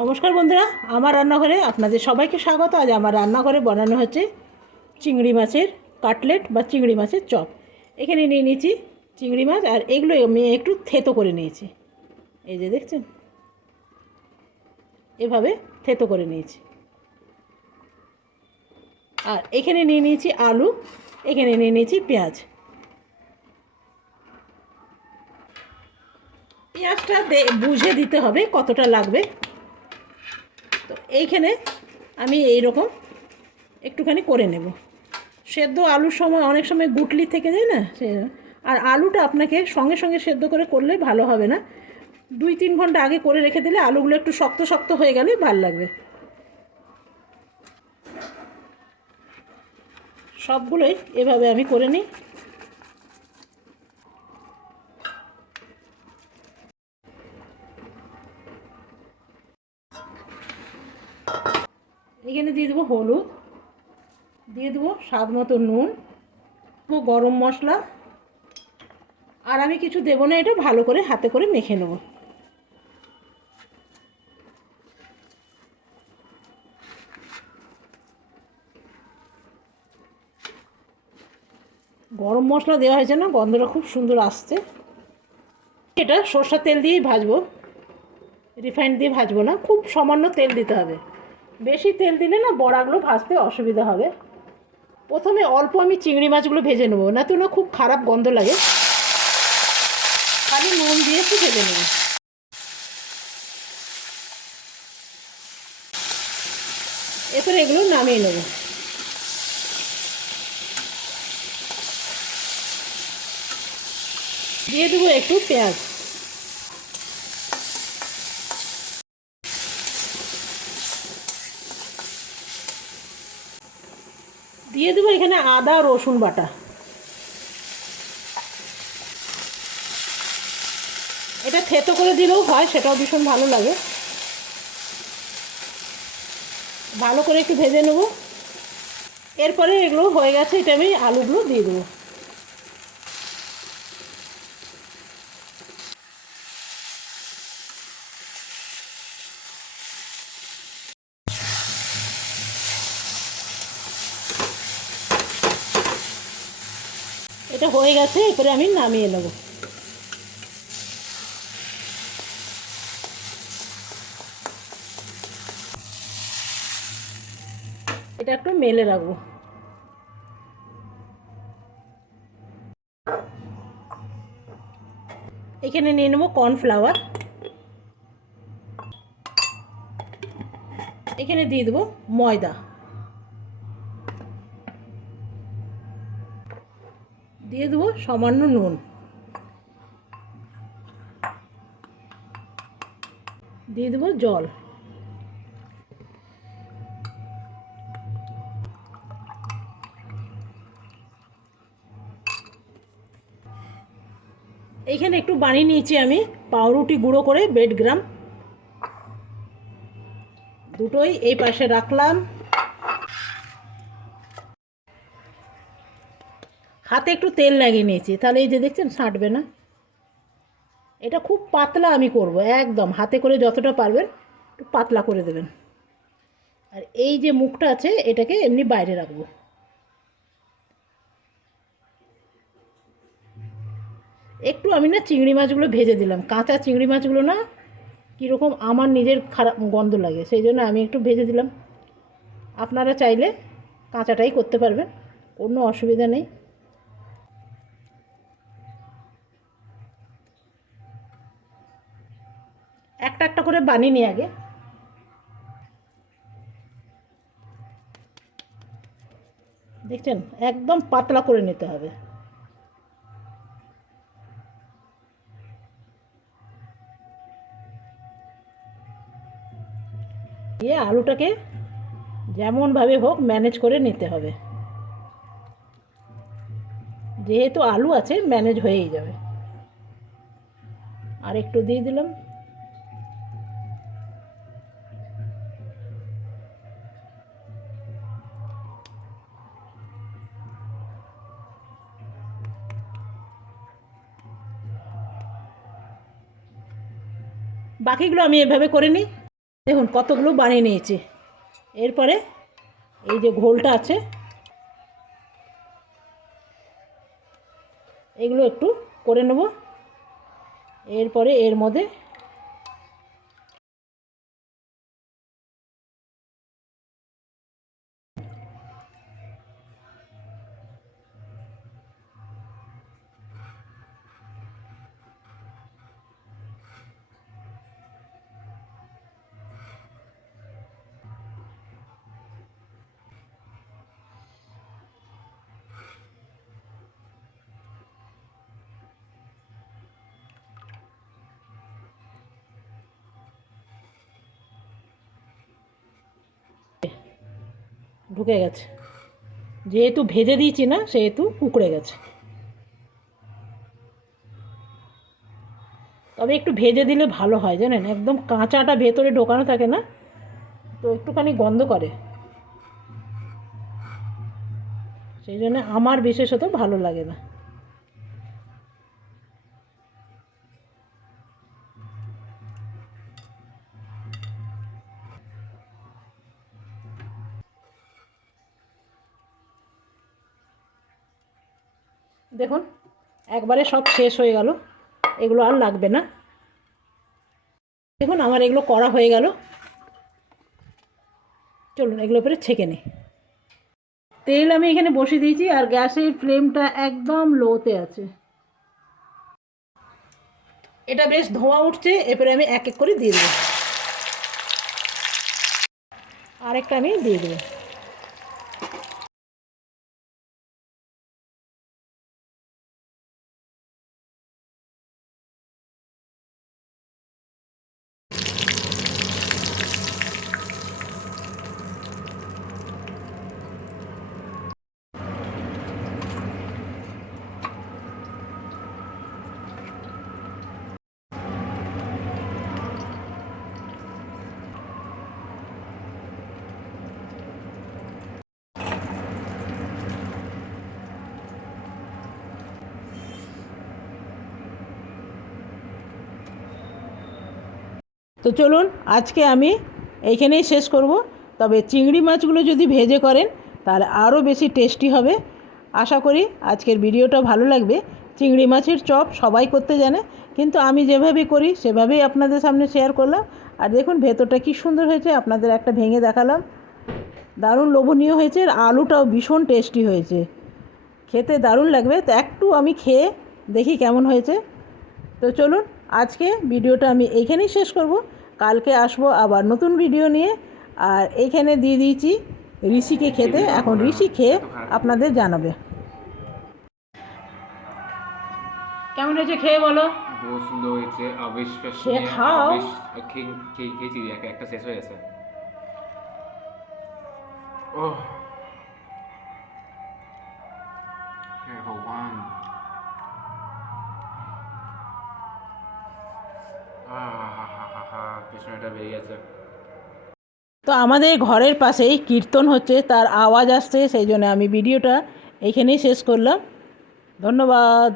নমস্কার বন্ধুরা, আমার রান্নাঘরে আপনাদের সবাইকে স্বাগত। আজ আমার রান্নাঘরে বানানো হচ্ছে চিংড়ি মাছের কাটলেট বা চিংড়ি মাছের চপ। এখানে নিয়ে নিয়েছি চিংড়ি মাছ আর এগুলো আমি একটু থেতো করে নিয়েছি। এই যে দেখছেন? এভাবে থেতো করে নিয়েছি। আর এখানে নিয়ে নিয়েছি আলু, এখানে নিয়ে নিয়েছি পেঁয়াজ। পেঁয়াজটা বুঝে দিতে হবে কতটা লাগবে। তো এইখানে আমি এই রকম একটুখানি করে নেব। সেদ্ধ আলুর সময় অনেক সময় গুটলি থেকে যায় না, সে আর আলুটা আপনাকে সঙ্গে সঙ্গে সেদ্ধ করে করলে ভালো হবে না। দুই তিন ঘণ্টা আগে করে রেখে দিলে আলুগুলো একটু শক্ত শক্ত হয়ে গেলে ভালো লাগবে। সবগুলোই এভাবে আমি করে নিই। এখানে দিয়ে দেবো হলুদ, দিয়ে দেবো স্বাদ মতো নুন, দেবো গরম মশলা, আর আমি কিছু দেবো না, এটা ভালো করে হাতে করে মেখে নেব। গরম মশলা দেওয়া হয়েছে না, গন্ধটা খুব সুন্দর আসছে। এটা সর্ষের তেল দিয়েই ভাজবো রিফাইন্ড দিয়ে ভাজবো না, খুব সামান্য তেল দিতে হবে। বেশি তেল দিলে না বড়াগুলো ভাজতে অসুবিধা হবে। প্রথমে অল্প আমি চিংড়ি মাছগুলো ভেজে নেব, না তো না খুব খারাপ গন্ধ লাগে। খালি নুন দিয়ে একটু ভেজে নেব। এরপরে এগুলো নামিয়ে নেব। দিয়ে দেবো একটু পেঁয়াজ। দিয়ে দেবো এখানে আদা, রসুন বাটা। এটা থেতো করে দিলেও হয়, সেটাও ভীষণ ভালো লাগে। ভালো করে একটু ভেজে নেব। এরপরে এগুলো হয়ে গেছে, এটা আমি আলুগুলো দিয়ে দেবো। এটা হয়ে গেছে, এরপরে আমি নামিয়ে নেব। এটা একটু মেলে রাখব। এখানে নিয়ে নেব কর্নফ্লাওয়ার। এখানে দিয়ে দেবো ময়দা। দিয়ে দেবো সামান্য নুন। দিয়ে দেবো জল। এইখানে একটু বানিয়ে নিয়েছি আমি পাউরুটি গুঁড়ো করে বেড গ্রাম। দুটোই এই পাশে রাখলাম। হাতে একটু তেল লাগিয়ে নিয়েছি। তাহলে এই যে দেখছেন ছাঁটবে না। এটা খুব পাতলা আমি করব, একদম। হাতে করে যতটা পারবেন, একটু পাতলা করে দেবেন। আর এই যে মুখটা আছে, এটাকে এমনি বাইরে রাখব। একটু আমি না চিংড়ি মাছগুলো ভেজে দিলাম। কাঁচা চিংড়ি মাছগুলো না কীরকম আমার নিজের খারাপ গন্ধ লাগে, সেই জন্য আমি একটু ভেজে দিলাম। আপনারা চাইলে কাঁচাটাই করতে পারবেন, কোনো অসুবিধা নেই। একটা একটা করে বানিয়ে নিই আগে। দেখছেন? একদম পাতলা করে নিতে হবে। দিয়ে আলুটাকে যেমনভাবে হোক ম্যানেজ করে নিতে হবে। যেহেতু আলু আছে, ম্যানেজ হয়েই যাবে। আর একটু দিয়ে দিলাম। বাকিগুলো আমি এভাবে করে নিই। দেখুন কতগুলো বানিয়ে নিয়েছি। এরপরে এই যে ঘোলটা আছে, এগুলো একটু করে নেব। এরপরে এর মধ্যে ঢুকে গেছে। যেহেতু ভেজে দিয়েছি না, সেহেতু কুকড়ে গেছে। তবে একটু ভেজে দিলে ভালো হয়, জানেন? একদম কাঁচাটা ভেতরে ঢোকানো থাকে না, তো একটুখানি গন্ধ করে। সেই জন্য আমার বিশেষত ভালো লাগে না। দেখুন, একবারে সব শেষ হয়ে গেল। এগুলো আর লাগবে না। দেখুন, আমার এগুলো করা হয়ে গেল। চলুন, এগুলো পরে ছেঁকে নিই। তেল আমি এখানে বসিয়ে দিয়েছি, আর গ্যাসের ফ্লেমটা একদম লোতে আছে। এটা বেশ ধোঁয়া উঠছে এরপরে আমি এক এক করে দিয়ে দেবো। আরেকটা আমি দিয়ে দেবো। তো চলুন, আজকে আমি এইখানেই শেষ করব। তবে চিংড়ি মাছগুলো যদি ভেজে করেন, তাহলে আরও বেশি টেস্টি হবে। আশা করি আজকের ভিডিওটা ভালো লাগবে। চিংড়ি মাছের চপ সবাই করতে জানে, কিন্তু আমি যেভাবে করি, সেভাবেই আপনাদের সামনে শেয়ার করলাম। আর দেখুন, ভেতরটা কী সুন্দর হয়েছে, আপনাদের একটা ভেঙে দেখালাম। দারুণ লোভনীয় হয়েছে, আর আলুটাও ভীষণ টেস্টি হয়েছে। খেতে দারুণ লাগবে। তো একটু আমি খেয়ে দেখি কেমন হয়েছে। তো চলুন আজকে ভিডিওটা আমি এইখানেই শেষ করব। কালকে আসব আবার নতুন ভিডিও নিয়ে। আর এইখানে দিয়ে দিয়েছি ঋষিকে খেতে। এখন ঋষি খেয়ে আপনাদের জানাবে। কেমন হয়েছে খেয়ে বলো? বহুত সুন্দর হয়েছে। অবিশ্বাসনীয় সে খাও। খেয়েছি একটা একটা শেষ হয়ে গেছে। ও পেছনেটা বেরিয়ে গেছে। তো আমাদের ঘরের পাশেই কীর্তন হচ্ছে, তার আওয়াজ আসছে, সেই জন্য আমি ভিডিওটা এখানেই শেষ করলাম। ধন্যবাদ।